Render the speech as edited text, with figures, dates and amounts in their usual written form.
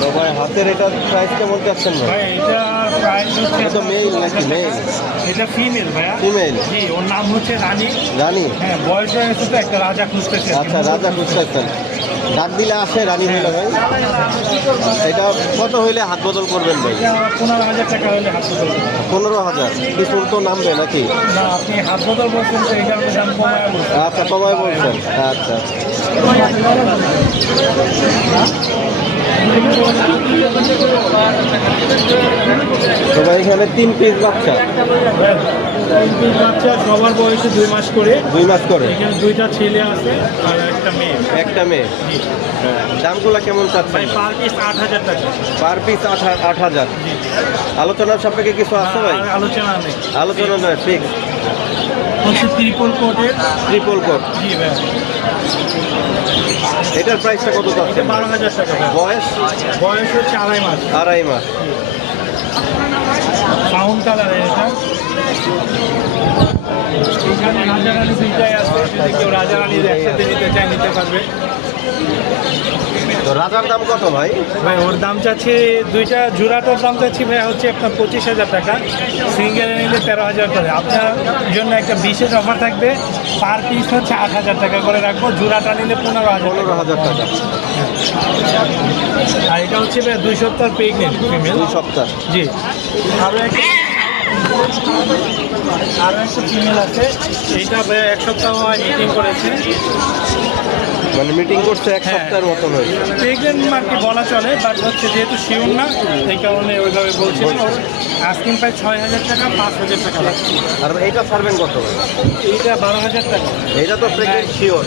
তো ভাই হাতের এটার প্রাইস কেমন চাচ্ছেন ভাই? ভাই এটা প্রাইস হচ্ছে এটা মেল নাকি মেল? এটা ফিমেল ভাইয়া। ফিমেল? জি, ওর নাম হচ্ছে রানী। রানী? হ্যাঁ, বয়স হয়েছে তো একটা রাজা খুঁজতেছে। আচ্ছা, রাজা খুঁজতেছেন। ডাক দিলে আসে রানী হইলে ভাই? এটা কত হইলে হাত বদল করবেন ভাই? এটা 15,000 টাকা হলে হাত বদল করবেন। 15,000? কিছু তো নামবে নাকি? না, আপনি হাত বদল বলছেন তো এটা আমি দাম কমায় বলছি। আচ্ছা, কমায় বলছেন। আচ্ছা, তো ভাই এখানে 3 পিস বাচ্চা। বাচ্চা সবার বয়সে 2 মাস করে। 2 মাস করে? এখানে 2টা ছেলে আছে আর একটা মেয়ে। একটা মেয়ে। দামগুলো কেমন চাচ্ছেন? পার পিস 8,000 টাকা। Per piece 8,000। আলোচনার সাপেক্ষে কিছু আছে ভাই? আর আলোচনা নেই। আলোচনা নয়, ফিক্স। হচ্ছে ট্রিপল কোটের। Triple coat? জি ভাই। এটার প্রাইসটা কত চাচ্ছেন? 12,000 টাকা। বয়স? বয়স হচ্ছে 2.5 মাস। 2.5 মাস। সাউন্ড কালার এটা। এখানে রাজারানী দুইটাই আছে, যদি কেউ রাজারানীর একসাথে নিতে চায় নিতে পারবে। তো রাজার দাম কত ভাই? ভাই ওর দাম চাচ্ছি, দুইটা জোড়াটার দাম চাচ্ছি ভাই হচ্ছে আপনার 25,000 টাকা। সিঙ্গেলে নিলে 13,000 টাকা। আপনার জন্য একটা বিশেষ অফার থাকবে, পার পিস হচ্ছে 8,000 টাকা করে রাখবো। জোড়াটা নিলে 15,000 টাকা। আর এটা হচ্ছে ভাই 2 সপ্তাহ প্রেগনেন্ট ফিমেল। 2 সপ্তাহ? জি। আরও একটা ফিমেল আছে, এইটা ভাই 1 সপ্তাহ মিটিং করেছে। মানে মিটিং করছে 1 সপ্তাহের মতন হয়েছে। প্রেগনেন্ট আর কি বলা চলে, বাট হচ্ছে যেহেতু শিওর না, এই কারণে ওইভাবে বলছিলাম। আস্কিং প্রায় 6,000 টাকা, 5,000 টাকা লাগছে। আর এইটা ছাড়বেন কত? এইটা 12,000 টাকা। এইটা তো প্রেগনেন্ট শিওর?